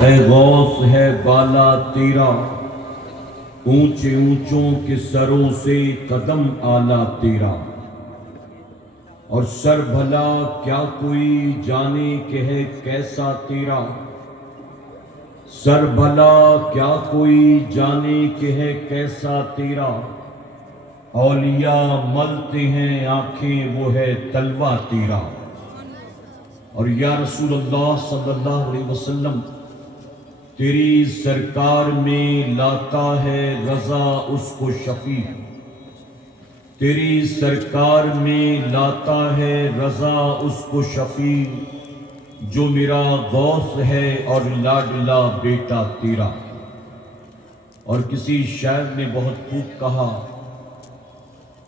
اے غوث ہے بالا تیرا، اونچے اونچوں کے سروں سے قدم آلہ تیرا، اور سر بھلا کیا کوئی جانے کہ ہے کیسا تیرا، سر بھلا کیا کوئی جانے کہ ہے کیسا تیرا، اولیاء ملتے ہیں آنکھیں وہ ہے تلوہ تیرا۔ اور یا رسول اللہ صلی اللہ علیہ وسلم، تیری سرکار میں لاتا ہے رضا اس کو شفیع، تیری سرکار میں لاتا ہے رضا اس کو شفیع، جو میرا غوث ہے اور لاڈلا بیٹا تیرا۔ اور کسی شاعر نے بہت خوب کہا،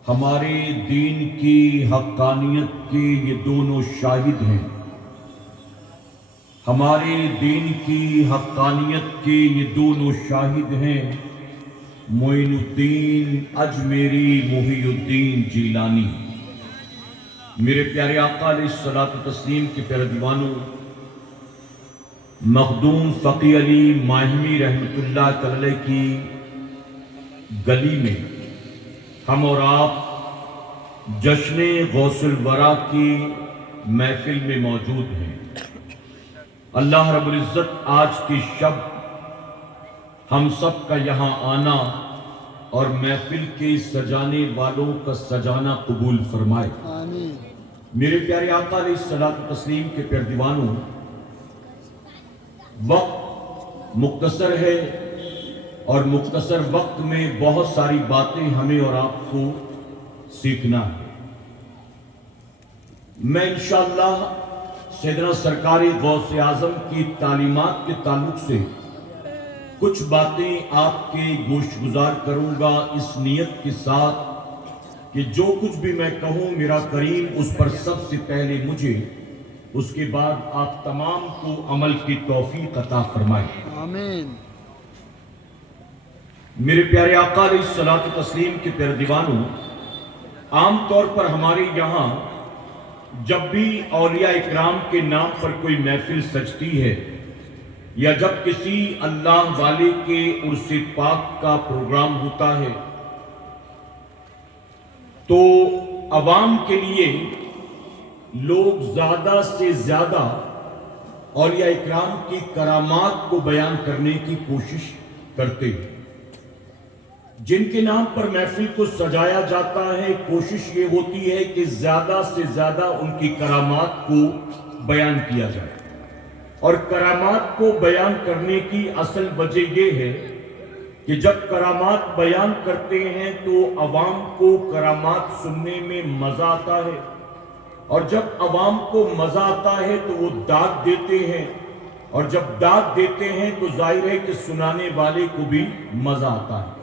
ہمارے دین کی حقانیت کے یہ دونوں شاہد ہیں، ہمارے دین کی حقانیت کے یہ دونوں شاہد ہیں، معین الدین اجمیری، محی الدین جیلانی۔ میرے پیارے آقا علیہ الصلوۃ والتسلیم کے پیارے دیوانوں، مخدوم فقی علی ماہمی رحمۃ اللہ علیہ کی گلی میں ہم اور آپ جشن غوث الورا کی محفل میں موجود ہیں۔ اللہ رب العزت آج کی شب ہم سب کا یہاں آنا اور محفل کے سجانے والوں کا سجانا قبول فرمائے، آمین۔ میرے پیارے آقا علیہ الصلوۃ والتسلیم کے پیارے دیوانوں، وقت مختصر ہے اور مختصر وقت میں بہت ساری باتیں ہمیں اور آپ کو سیکھنا ہے۔ میں انشاءاللہ سیدنا سرکار غوث اعظم کی تعلیمات کے تعلق سے کچھ باتیں آپ کے گوش گزار کروں گا، اس نیت کے ساتھ کہ جو کچھ بھی میں کہوں میرا کریم اس پر سب سے پہلے مجھے، اس کے بعد آپ تمام کو عمل کی توفیق عطا فرمائے، آمین۔ میرے پیارے آقا علیہ الصلوۃ والتسلیم کے پیارے دیوانوں، عام طور پر ہمارے یہاں جب بھی اولیاء اکرام کے نام پر کوئی محفل سجتی ہے یا جب کسی اللہ والے کے عرس پاک کا پروگرام ہوتا ہے تو عوام کے لیے لوگ زیادہ سے زیادہ اولیاء اکرام کی کرامات کو بیان کرنے کی کوشش کرتے ہیں۔ جن کے نام پر محفل کو سجایا جاتا ہے کوشش یہ ہوتی ہے کہ زیادہ سے زیادہ ان کی کرامات کو بیان کیا جائے، اور کرامات کو بیان کرنے کی اصل وجہ یہ ہے کہ جب کرامات بیان کرتے ہیں تو عوام کو کرامات سننے میں مزہ آتا ہے، اور جب عوام کو مزہ آتا ہے تو وہ داد دیتے ہیں، اور جب داد دیتے ہیں تو ظاہر ہے کہ سنانے والے کو بھی مزہ آتا ہے۔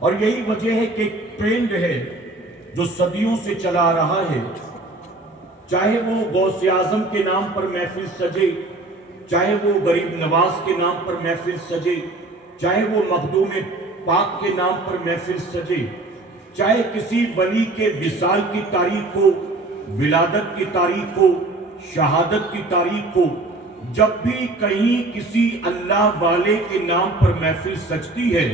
اور یہی وجہ ہے کہ ٹرینڈ ہے جو صدیوں سے چلا آ رہا ہے، چاہے وہ غوث اعظم کے نام پر محفل سجے، چاہے وہ غریب نواز کے نام پر محفل سجے، چاہے وہ مخدوم پاک کے نام پر محفل سجے، چاہے کسی ولی کے وصال کی تاریخ ہو، ولادت کی تاریخ ہو، شہادت کی تاریخ ہو، جب بھی کہیں کسی اللہ والے کے نام پر محفل سجتی ہے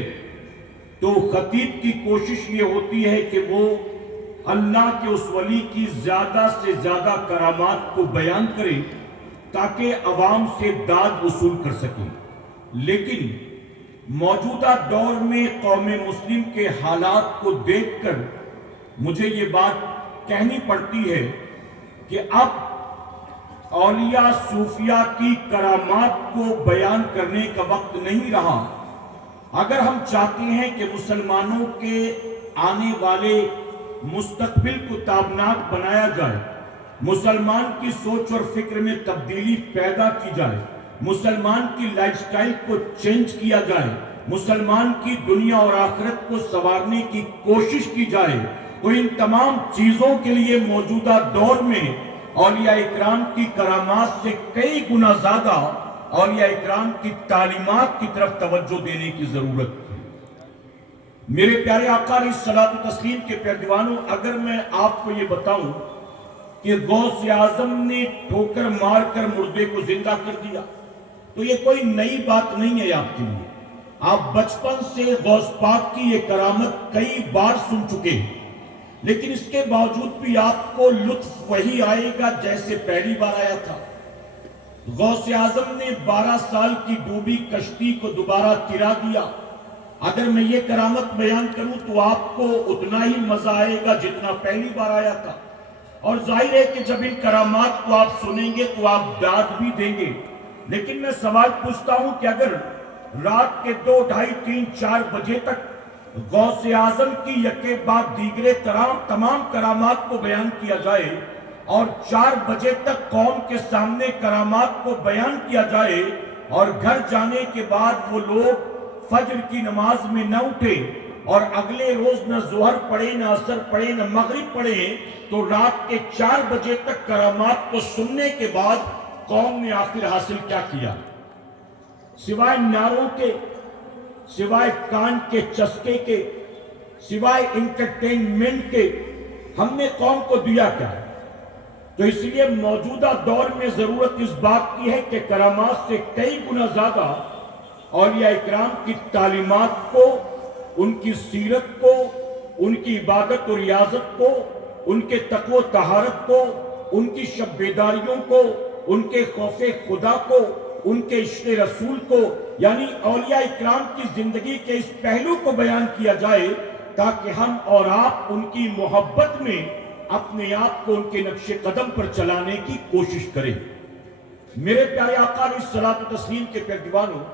تو خطیب کی کوشش یہ ہوتی ہے کہ وہ اللہ کے اس ولی کی زیادہ سے زیادہ کرامات کو بیان کرے تاکہ عوام سے داد وصول کر سکے۔ لیکن موجودہ دور میں قوم مسلم کے حالات کو دیکھ کر مجھے یہ بات کہنی پڑتی ہے کہ اب اولیاء صوفیاء کی کرامات کو بیان کرنے کا وقت نہیں رہا۔ اگر ہم چاہتے ہیں کہ مسلمانوں کے آنے والے مستقبل کو تابناک بنایا جائے، مسلمان کی سوچ اور فکر میں تبدیلی پیدا کی جائے، مسلمان کی لائف سٹائل کو چینج کیا جائے، مسلمان کی دنیا اور آخرت کو سنوارنے کی کوشش کی جائے، تو ان تمام چیزوں کے لیے موجودہ دور میں اولیاء اکرام کی کرامات سے کئی گنا زیادہ اولیاء اکرام کی تعلیمات کی طرف توجہ دینے کی ضرورت ہے۔ میرے پیارے آقا علیہ الصلوۃ والتسلیم کے پیارے دیوانوں، اگر میں آپ کو یہ بتاؤں کہ غوث اعظم نے ٹھوکر مار کر مردے کو زندہ کر دیا تو یہ کوئی نئی بات نہیں ہے آپ کے لیے. آپ بچپن سے غوث پاک کی یہ کرامت کئی بار سن چکے ہیں، لیکن اس کے باوجود بھی آپ کو لطف وہی آئے گا جیسے پہلی بار آیا تھا. غوث اعظم نے 12 سال کی ڈوبی کشتی کو دوبارہ ترا دیا. اگر میں یہ کرامت بیان کروں تو آپ کو اتنا ہی مزہ آئے گا جتنا پہلی بار آیا تھا. اور ظاہر ہے کہ جب ان کرامات کو آپ سنیں گے تو آپ ڈانٹ بھی دیں گے. لیکن میں سوال پوچھتا ہوں کہ اگر رات کے 2, 2:30, 3, 4 بجے تک غوث اعظم کی یکے بعد دیگرے تمام کرامات کو بیان کیا جائے اور 4 بجے تک قوم کے سامنے کرامات کو بیان کیا جائے اور گھر جانے کے بعد وہ لوگ فجر کی نماز میں نہ اٹھے اور اگلے روز نہ ظہر پڑھے نہ عصر پڑھے نہ مغرب پڑھے، تو رات کے 4 بجے تک کرامات کو سننے کے بعد قوم نے آخر حاصل کیا کیا؟ سوائے نعروں کے، سوائے کان کے چسکے کے، سوائے انٹرٹینمنٹ کے ہم نے قوم کو دیا کیا؟ تو اس لیے موجودہ دور میں ضرورت اس بات کی ہے کہ کرامات سے کئی گنا زیادہ اولیاء اکرام کی تعلیمات کو، ان کی سیرت کو، ان کی عبادت و ریاضت کو، ان کے تقوی و طہارت کو، ان کی شب بیداریوں کو، ان کے خوف خدا کو، ان کے عشق رسول کو، یعنی اولیاء اکرام کی زندگی کے اس پہلو کو بیان کیا جائے تاکہ ہم اور آپ ان کی محبت میں اپنے آپ کو ان کے نقش قدم پر چلانے کی کوشش کریں. میرے پیارے آقا علیہ الصلوۃ والتسلیم کے پیروانوں،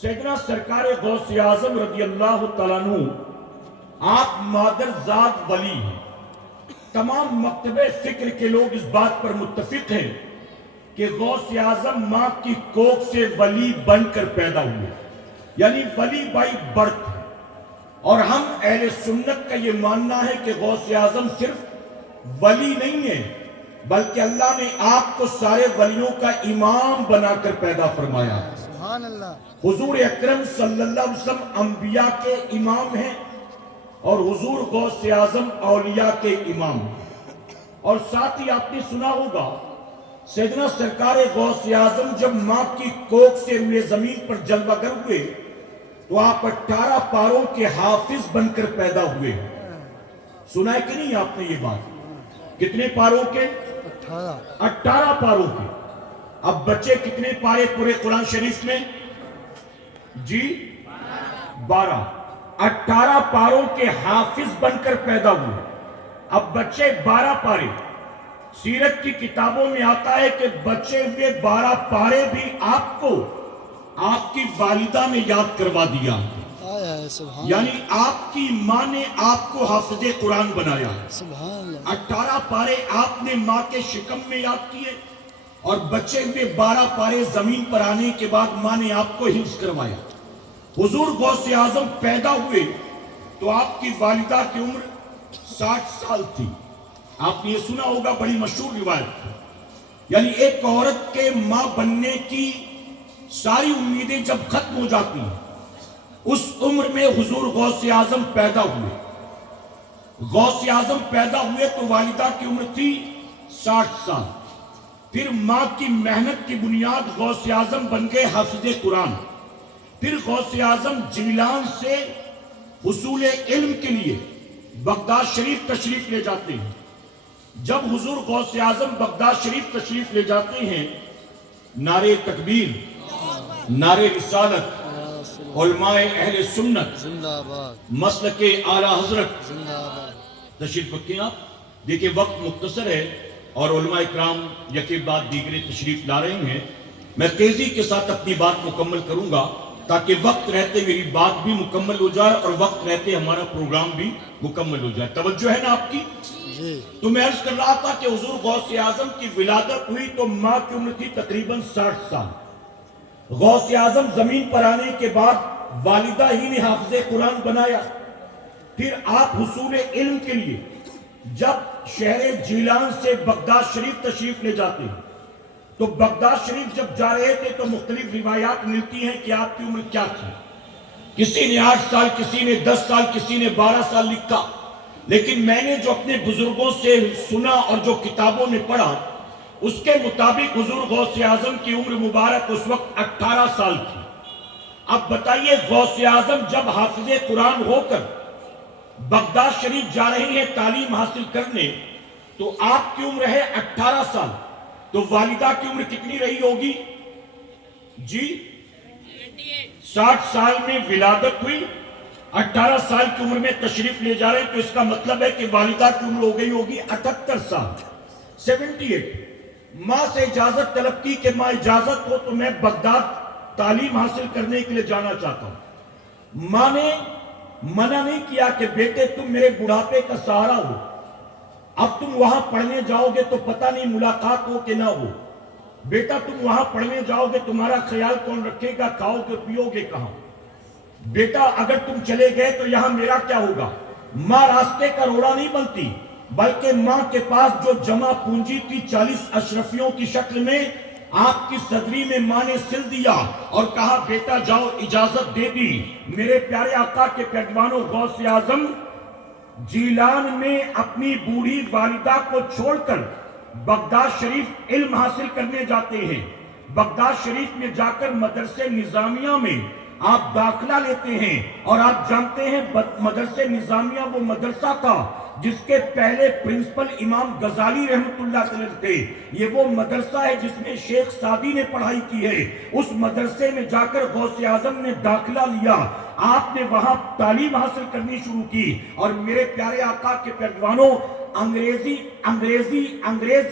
سیدنا سرکار غوث اعظم رضی اللہ تعالیٰ عنہ آپ مادر ذات ولی ہیں. تمام مکتبہ فکر کے لوگ اس بات پر متفق ہیں کہ غوث اعظم ماں کی کوکھ سے ولی بن کر پیدا ہوئے، یعنی ولی بائی برتھ. اور ہم اہل سنت کا یہ ماننا ہے کہ غوث اعظم صرف ولی نہیں ہے بلکہ اللہ نے آپ کو سارے ولیوں کا امام بنا کر پیدا فرمایا. سبحان اللہ. حضور اکرم صلی اللہ علیہ وسلم انبیاء کے امام ہیں اور حضور غوث اعظم اولیاء کے امام ہیں. اور ساتھ ہی آپ نے سنا ہوگا سیدنا سرکار غوث اعظم جب ماں کی کوکھ سے روئے زمین پر جلوہ گر ہوئے تو آپ 18 پاروں کے حافظ بن کر پیدا ہوئے. سنا ہے کہ نہیں آپ نے یہ بات؟ کتنے پاروں کے؟ 18 پاروں کے. اب بچے کتنے پارے پورے قرآن شریف میں؟ جی 12. 18 پاروں کے حافظ بن کر پیدا ہوئے. اب بچے 12 پارے. سیرت کی کتابوں میں آتا ہے کہ بچے ہوئے 12 پارے بھی آپ کو آپ کی والدہ نے یاد کروا دیا، یعنی آپ کی ماں نے آپ کو حافظ قرآن بنایا. 18 پارے آپ نے ماں کے شکم میں یاد کیے اور بچے ہوئے 12 پارے زمین پر آنے کے بعد ماں نے آپ کو حفظ کروایا. حضور غوث اعظم پیدا ہوئے تو آپ کی والدہ کی عمر 60 سال تھی. آپ نے یہ سنا ہوگا، بڑی مشہور روایت تھی. یعنی ایک عورت کے ماں بننے کی ساری امیدیں جب ختم ہو جاتی ہیں، اس عمر میں حضور غوث اعظم پیدا ہوئے. غوث اعظم پیدا ہوئے تو والدہ کی عمر تھی 60 سال. پھر ماں کی محنت کی بنیاد غوث اعظم بن گئے حافظ قرآن. پھر غوث اعظم جیلان سے حصول علم کے لیے بغداد شریف تشریف لے جاتے ہیں. جب حضور غوث اعظم بغداد شریف تشریف لے جاتے ہیں، نعرے تکبیر، نعرے رسالت، علماء اہل سنت، مسلک اعلیٰ حضرت تشریف رکھیں. آپ دیکھیں وقت مختصر ہے اور علماء اکرام یکے بعد دیگرے تشریف لا رہے ہیں. میں تیزی کے ساتھ اپنی بات مکمل کروں گا تاکہ وقت رہتے میری بات بھی مکمل ہو جائے اور وقت رہتے ہمارا پروگرام بھی مکمل ہو جائے. توجہ ہے نا آپ کی؟ تو میں عرض کر رہا تھا کہ حضور غوث اعظم کی ولادت ہوئی تو ماں کی عمر تھی تقریباً 60 سال. غوث اعظم زمین پر آنے کے بعد والدہ ہی نے حافظ قرآن بنایا. پھر آپ حصول علم کے لیے جب شہر جیلان سے بغداد شریف تشریف لے جاتے ہیں تو بغداد شریف جب جا رہے تھے تو مختلف روایات ملتی ہیں کہ آپ کی عمر کیا تھی. کسی نے 8 سال، کسی نے 10 سال، کسی نے 12 سال لکھا. لیکن میں نے جو اپنے بزرگوں سے سنا اور جو کتابوں میں پڑھا اس کے مطابق حضور غوث اعظم کی عمر مبارک اس وقت 18 سال تھی۔ اب بتائیے غوث اعظم جب حافظ قرآن ہو کر بغداد شریف جا رہے ہیں تعلیم حاصل کرنے، تو آپ کی عمر ہے 18 سال، تو والدہ کی عمر کتنی رہی ہوگی؟ جی 60 سال میں ولادت ہوئی، 18 سال کی عمر میں تشریف لے جا رہے ہیں، تو اس کا مطلب ہے کہ والدہ کی عمر ہو گئی ہوگی 78 سال، 78۔ ماں سے اجازت طلب کی کہ ماں اجازت ہو تو میں بغداد تعلیم حاصل کرنے کے لیے جانا چاہتا ہوں۔ ماں نے منع نہیں کیا کہ بیٹے تم میرے بڑھاپے کا سہارا ہو، اب تم وہاں پڑھنے جاؤ گے تو پتہ نہیں ملاقات ہو کہ نہ ہو، بیٹا تم وہاں پڑھنے جاؤ گے تمہارا خیال کون رکھے گا، کھاؤ گے پیو گے کہاں، بیٹا اگر تم چلے گئے تو یہاں میرا کیا ہوگا۔ ماں راستے کا روڑا نہیں بنتی، بلکہ ماں کے پاس جو جمع پونجی تھی 40 اشرفیوں کی شکل میں، آپ کی صدری میں ماں نے سل دیا اور کہا بیٹا جاؤ، اجازت دے دی۔ میرے پیارے آقا کے پیروانوں، غوث اعظم جیلان میں اپنی بوڑھی والدہ کو چھوڑ کر بغداد شریف علم حاصل کرنے جاتے ہیں۔ بغداد شریف میں جا کر مدرسے نظامیہ میں آپ داخلہ لیتے ہیں، اور آپ جانتے ہیں مدرسے نظامیہ وہ مدرسہ تھا جس کے پہلے پرنسپل امام غزالی رحمت اللہ علیہ تھے۔ یہ وہ مدرسہ ہے جس میں شیخ سعدی نے پڑھائی کی ہے۔ اس مدرسے میں جا کر غوث اعظم نے داخلہ لیا، آپ نے وہاں تعلیم حاصل کرنی شروع کی، اور میرے پیارے آقا کے پیروانوں، انگریز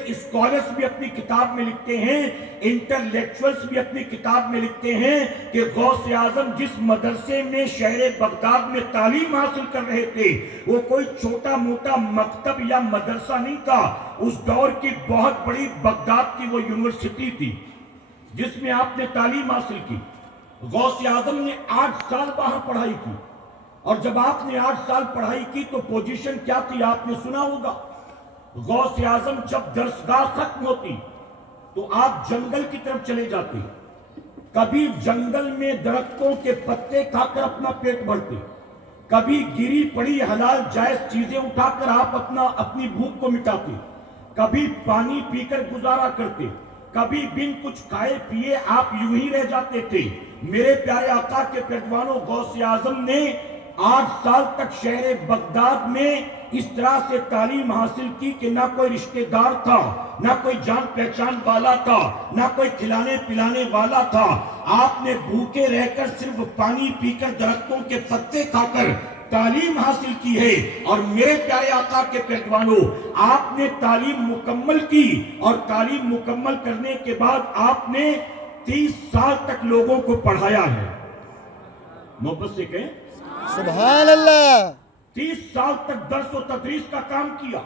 اسکالرز بھی اپنی کتاب میں لکھتے ہیں، انٹلیکچوئلز بھی اپنی کتاب میں لکھتے ہیں کہ غوث اعظم جس مدرسے میں شہر بغداد میں تعلیم حاصل کر رہے تھے وہ کوئی چھوٹا موٹا مکتب یا مدرسہ نہیں تھا، اس دور کی بہت بڑی بغداد کی وہ یونیورسٹی تھی جس میں آپ نے تعلیم حاصل کی۔ غوث اعظم نے 8 سال وہاں پڑھائی کی، اور جب آپ نے 8 سال پڑھائی کی تو پوزیشن کیا تھی آپ نے سنا ہوگا۔ غوث اعظم جب درسگاہ ختم ہوتی تو آپ جنگل کی طرف چلے جاتے، کبھی جنگل میں درختوں کے پتے کھا کر اپنا پیٹ بھرتے، کبھی گری پڑی حلال جائز چیزیں اٹھا کر آپ اپنی بھوک کو مٹاتے، کبھی پانی پی کر گزارا کرتے، کبھی بن کچھ کھائے پیے آپ یوں ہی رہ جاتے تھے۔ میرے پیارے آقا کے پیروانوں، غوث اعظم نے 8 سال تک شہر بغداد میں اس طرح سے تعلیم حاصل کی کہ نہ کوئی رشتہ دار تھا، نہ کوئی جان پہچان والا تھا، نہ کوئی کھلانے پلانے والا تھا۔ آپ نے بھوکے رہ کر صرف پانی پی کر درختوں کے پتے کھا کر تعلیم حاصل کی ہے۔ اور میرے پیارے آقا کے پیروانوں، آپ نے تعلیم مکمل کی، اور تعلیم مکمل کرنے کے بعد آپ نے 30 سال تک لوگوں کو پڑھایا ہے۔ محبت سے کہیں سبحان اللہ۔ 30 سال تک درس و تدریس کا کام کیا۔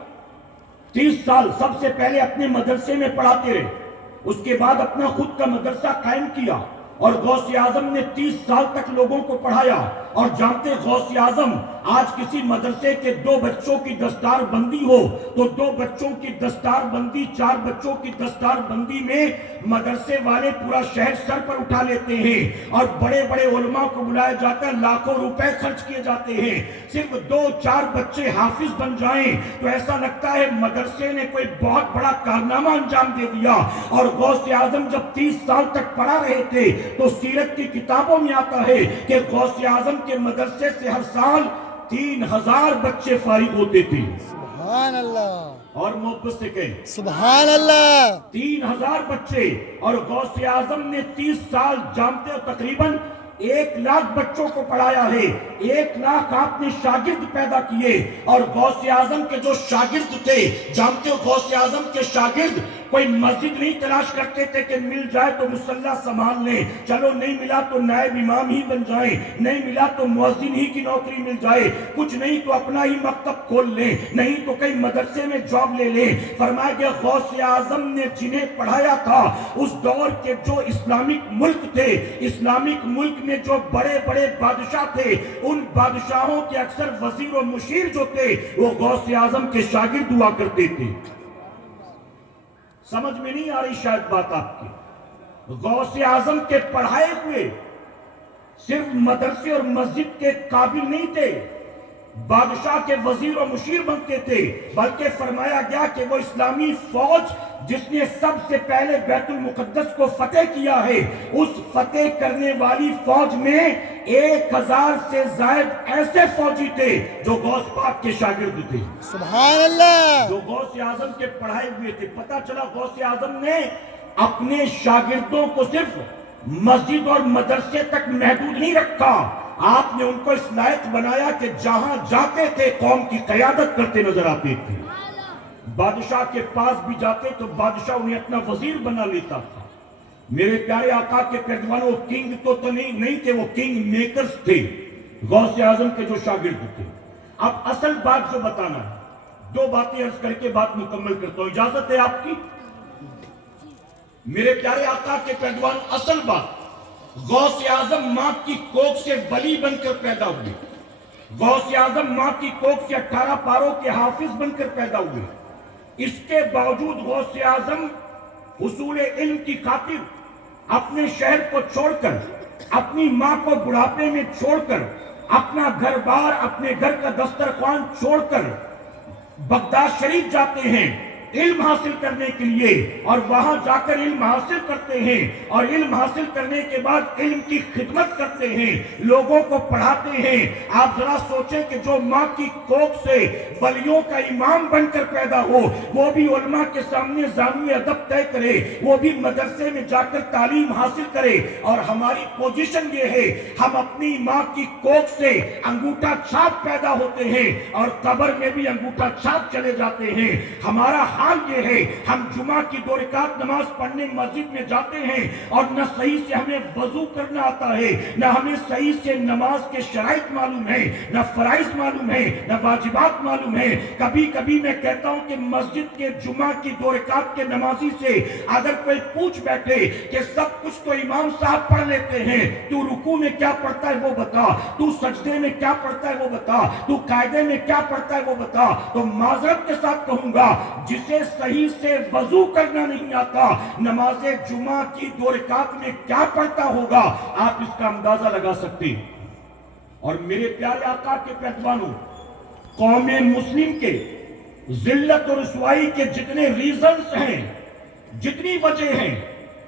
30 سال سب سے پہلے اپنے مدرسے میں پڑھاتے رہے، اس کے بعد اپنا خود کا مدرسہ قائم کیا، اور غوث اعظم نے 30 سال تک لوگوں کو پڑھایا۔ اور جانتے غوث اعظم آج کسی مدرسے کے 2 بچوں کی دستار بندی ہو تو 2 بچوں کی دستار بندی، 4 بچوں کی دستار بندی میں مدرسے والے پورا شہر سر پر اٹھا لیتے ہیں، اور بڑے بڑے علماء کو بلایا جاتا ہے، لاکھوں روپے خرچ کیے جاتے ہیں، صرف 2-4 بچے حافظ بن جائیں تو ایسا لگتا ہے مدرسے نے کوئی بہت بڑا کارنامہ انجام دے دیا۔ اور غوث اعظم جب 30 سال تک پڑھا رہے تھے تو سیرت کی کتابوں میں آتا ہے کہ غوث اعظم کے مدرسے سے ہر سال 3000 بچے فارغ ہوتے تھے۔ سبحان اللہ اور محبت سے کہیں سبحان اللہ۔ 3000 بچے، اور غوث اعظم نے 30 سال جانتے ہو تقریباً 1 لاکھ بچوں کو پڑھایا ہے۔ 1 لاکھ آپ نے شاگرد پیدا کیے، اور غوث اعظم کے جو شاگرد تھے، جانتے ہو غوث اعظم کے شاگرد کوئی مسجد نہیں تلاش کرتے تھے کہ مل جائے تو مصلی سنبھال لیں، چلو نہیں ملا تو نائب امام ہی بن جائیں، نہیں ملا تو مؤذن ہی کی نوکری مل جائے، کچھ نہیں تو اپنا ہی مکتب کھول لیں، نہیں تو کئی مدرسے میں جاب لے لیں۔ فرمایا کہ غوث اعظم نے جنہیں پڑھایا تھا اس دور کے جو اسلامک ملک تھے، اسلامک ملک میں جو بڑے بڑے بادشاہ تھے، ان بادشاہوں کے اکثر وزیر و مشیر جو تھے وہ غوث اعظم کے شاگرد ہوا کرتے تھے۔ سمجھ میں نہیں آ رہی شاید بات آپ کی۔ غوث اعظم کے پڑھائے ہوئے صرف مدرسے اور مسجد کے قابل نہیں تھے، بادشاہ کے وزیر و مشیر بنتے تھے، بلکہ فرمایا گیا کہ وہ اسلامی فوج جس نے سب سے پہلے بیت المقدس کو فتح کیا ہے، اس فتح کرنے والی فوج میں 1000 سے زائد ایسے فوجی تھے جو غوث پاک کے شاگرد تھے، سبحان اللہ. جو غوث اعظم کے پڑھائے ہوئے تھے. پتہ چلا غوث اعظم نے اپنے شاگردوں کو صرف مسجد اور مدرسے تک محدود نہیں رکھا، آپ نے ان کو اس لائق بنایا کہ جہاں جاتے تھے قوم کی قیادت کرتے نظر آتے تھے. بادشاہ کے پاس بھی جاتے تو بادشاہ انہیں اپنا وزیر بنا لیتا تھا. میرے پیارے آقا کے پیروانوں، وہ کنگ تو نہیں تھے، وہ کنگ میکرز تھے، غوث اعظم کے جو شاگرد تھے. اب اصل بات جو بتانا ہے، 2 باتیں عرض کر کے بات مکمل کرتا ہوں، اجازت ہے آپ کی؟ میرے پیارے آقا کے پیروان، اصل بات، غوث اعظم ماں کی کوکھ سے ولی بن کر پیدا ہوئے. غوث اعظم ماں کی کوکھ سے 18 پاروں کے حافظ بن کر پیدا ہوئے. اس کے باوجود غوث اعظم حصول علم کی خاطر اپنے شہر کو چھوڑ کر، اپنی ماں کو بڑھاپے میں چھوڑ کر، اپنا گھر بار، اپنے گھر کا دسترخوان چھوڑ کر بغداد شریف جاتے ہیں علم حاصل کرنے کے لیے، اور وہاں جا کر علم حاصل کرتے ہیں، اور علم حاصل کرنے کے بعد علم کی خدمت کرتے ہیں، لوگوں کو پڑھاتے ہیں. آپ ذرا سوچیں کہ جو ماں کی کوکھ سے ولیوں کا امام بن کر پیدا ہو، وہ بھی علماء کے سامنے زانوی ادب طے کرے، وہ بھی مدرسے میں جا کر تعلیم حاصل کرے. اور ہماری پوزیشن یہ ہے، ہم اپنی ماں کی کوکھ سے انگوٹھا چھاپ پیدا ہوتے ہیں اور قبر میں بھی انگوٹھا چھاپ چلے جاتے ہیں. ہمارا حال یہ ہے، ہم جمعہ کی 2 رکعت نماز پڑھنے مسجد میں جاتے ہیں اور نہ صحیح سے ہمیں وضو کرنا آتا ہے، نہ ہمیں صحیح سے نماز کے شرائط معلوم ہے، نہ فرائض معلوم ہے، نہ واجبات معلوم ہے. کبھی کبھی میں کہتا ہوں کہ مسجد کے جمعہ کی 2 رکعت کے نمازی سے اگر کوئی پوچھ بیٹھے کہ سب کچھ تو امام صاحب پڑھ لیتے ہیں، تو رکوع میں کیا پڑھتا ہے وہ بتا، تو سجدے میں کیا پڑھتا ہے وہ بتا، تو قاعدے میں کیا پڑھتا ہے وہ بتا، تو معذرت کے ساتھ کہوں گا، جسے صحیح سے وضو کرنا نہیں آتا، نماز جمعہ کی 2 رکعت میں کیا پڑھتا ہوگا، آپ اس کا اندازہ لگا سکتے ہیں. اور میرے پیارے آقا کے پیروانوں، قوم مسلم کے ذلت اور رسوائی کے جتنے ریزنز ہیں، جتنی وجہ ہیں،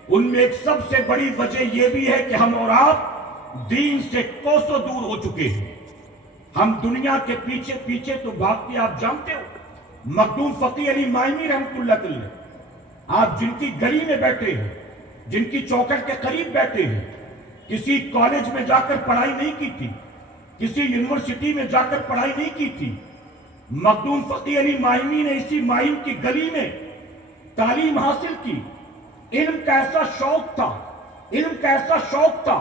ان میں ایک سب سے بڑی وجہ یہ بھی ہے کہ ہم اور آپ دین سے کوسوں دور ہو چکے ہیں. ہم دنیا کے پیچھے پیچھے تو بھاگتے، آپ جانتے ہو مخدوم فقی علی مائمی رحمت اللہ علیہ، آپ جن کی گلی میں بیٹھے ہیں، جن کی چوکھٹ کے قریب بیٹھے ہیں، کسی کالج میں جا کر پڑھائی نہیں کی تھی، کسی یونیورسٹی میں جا کر پڑھائی نہیں کی تھی. مخدوم فقی علی مائمی نے اسی مائم کی گلی میں تعلیم حاصل کی. علم کا ایسا شوق تھا، علم کا ایسا شوق تھا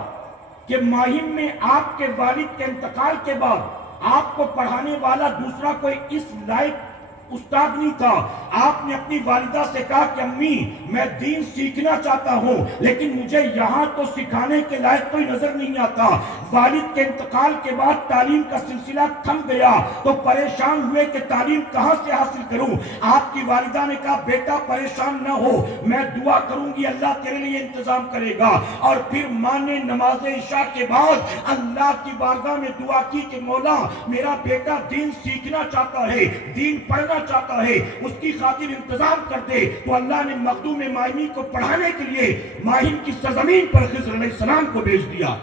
کہ مائم میں آپ کے والد کے انتقال کے بعد آپ کو پڑھانے والا دوسرا کوئی اس لائق استاد نہیں تھا. آپ نے اپنی والدہ سے کہا کہ امی میں دین سیکھنا چاہتا ہوں، لیکن مجھے یہاں تو سکھانے کے لائق کوئی نظر نہیں آتا. والد کے انتقال کے بعد تعلیم کا سلسلہ تھم گیا تو پریشان ہوئے کہ تعلیم کہاں سے حاصل کروں. آپ کی والدہ نے کہا بیٹا پریشان نہ ہو، میں دعا کروں گی، اللہ تیرے لیے انتظام کرے گا. اور پھر ماں نے نماز عشاء کے بعد اللہ کی بارگاہ میں دعا کی کہ مولا میرا بیٹا دین سیکھنا چاہتا ہے، دین پڑھنا چاہتا ہے، اس کی خاطر انتظام کر دے. تو اللہ نے مخدوم مائمی کو پڑھانے کے لیے مائم کی سرزمین پر خضر علیہ السلام کو بھیج دیا.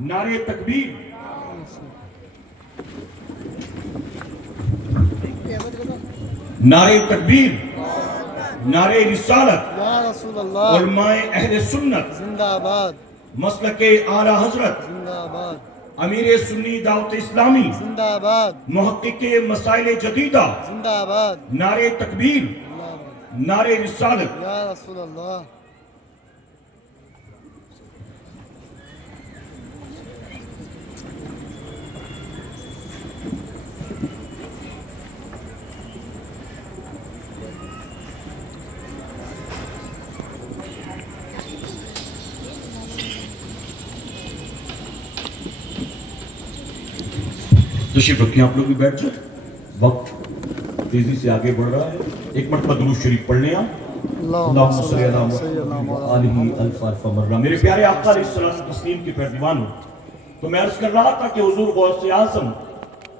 نعرہ تکبیر، نعرہ تکبیر، نعرہ رسالت، یا رسول اللہ، علماء اہل سنت، زندہ آباد، مسلک اعلی حضرت زندہ آباد، امیر سنی دعوت اسلامی، زندہ آباد، محقق مسائل جدیدہ، زندہ آباد، نعرہ تکبیر، اللہ آباد، نعرہ رسالت. یا رسول اللہ. تشریف رکھیں، آپ لوگ بھی بیٹھ جائیں، وقت تیزی سے آگے بڑھ رہا ہے. ایک مرتبہ درود شریف پڑھ لیں آپ. اللہم صلی علی محمد آلہ الف الف مرہ. میرے پیارے آقا علیہ السلام تسلیم کے پیروانوں، تو میں عرض کر رہا تھا کہ حضور غوث اعظم